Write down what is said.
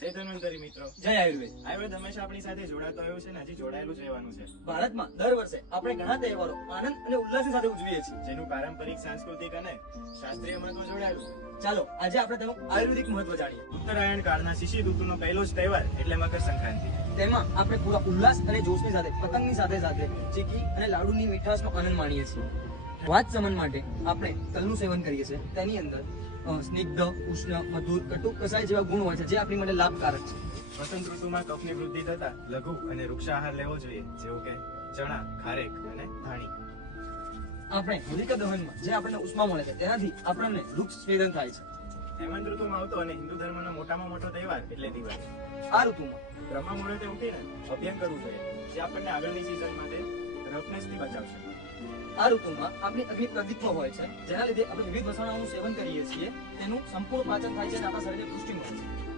જય ધન્વંતરી મિત્રો. જય આયુર્વેદ. આયુર્વેદ હંમેશા આપણી સાથે જોડાતો આવ્યો છે ને હજી જોડાયેલું જ રહેવાનું છે. ભારતમાં દર વર્ષે આપણે ઘણા તહેવારો આનંદ અને ઉલ્લાસની સાથે ઉજવીએ છીએ. જેનું પારંપરિક, સાંસ્કૃતિક અને શાસ્ત્રીય મહત્વ જોડાયેલું છે. ચાલો આજે આપણે તેનું આયુર્વેદિક મહત્વ જાણીએ. ઉત્તરાયણ કાળના શિશિર ઋતુનો પહેલો જ તહેવાર એટલે મકર સંક્રાંતિ. તેમાં આપણે પૂરા ઉલ્લાસ અને જોશની સાથે પતંગની સાથે સાથે ચીકી અને લાડુની મીઠાશનો આનંદ માણીએ છીએ. વાત સમન માટે આપણે તલનું સેવન કરીએ છીએ. તેની અંદર સ્નિગ્ધ, ઉષ્ણ, મધુર, કટુ, કસાય જેવા ગુણ હોય છે જે આપણી માટે લાભકારક છે. વસંત ઋતુમાં કફની વૃદ્ધિ થતા લઘુ અને વૃક્ષાહાર લેવો જોઈએ, જેવું કે ચણા, ખારેક અને ધાણી. આપણે હોલિકા દહનમાં જે આપણને ઉષ્મા મળે છે તેનાથી આપણને વૃક્ષ સ્વેદન થાય છે. હેમંત ઋતુમાં આવતો અને હિન્દુ ધર્મનો મોટામાં મોટો તહેવાર એટલે દિવાળી. આ ઋતુમાં બ્રહ્મ મુહૂર્તે ઉઠીને અભ્યંગ કરવું જોઈએ, જે આપણને આગળની સિઝન માટે રફનેસથી બચાવશે. આ ઋતુમાં આપણી અગ્નિ પ્રદીપ્ત હોય છે, જેના લીધે આપણે વિવિધ વસાણાઓનું સેવન કરીએ છીએ. તેનું સંપૂર્ણ પાચન થાય છે અને આપણા શરીરને પુષ્ટિ મળે છે.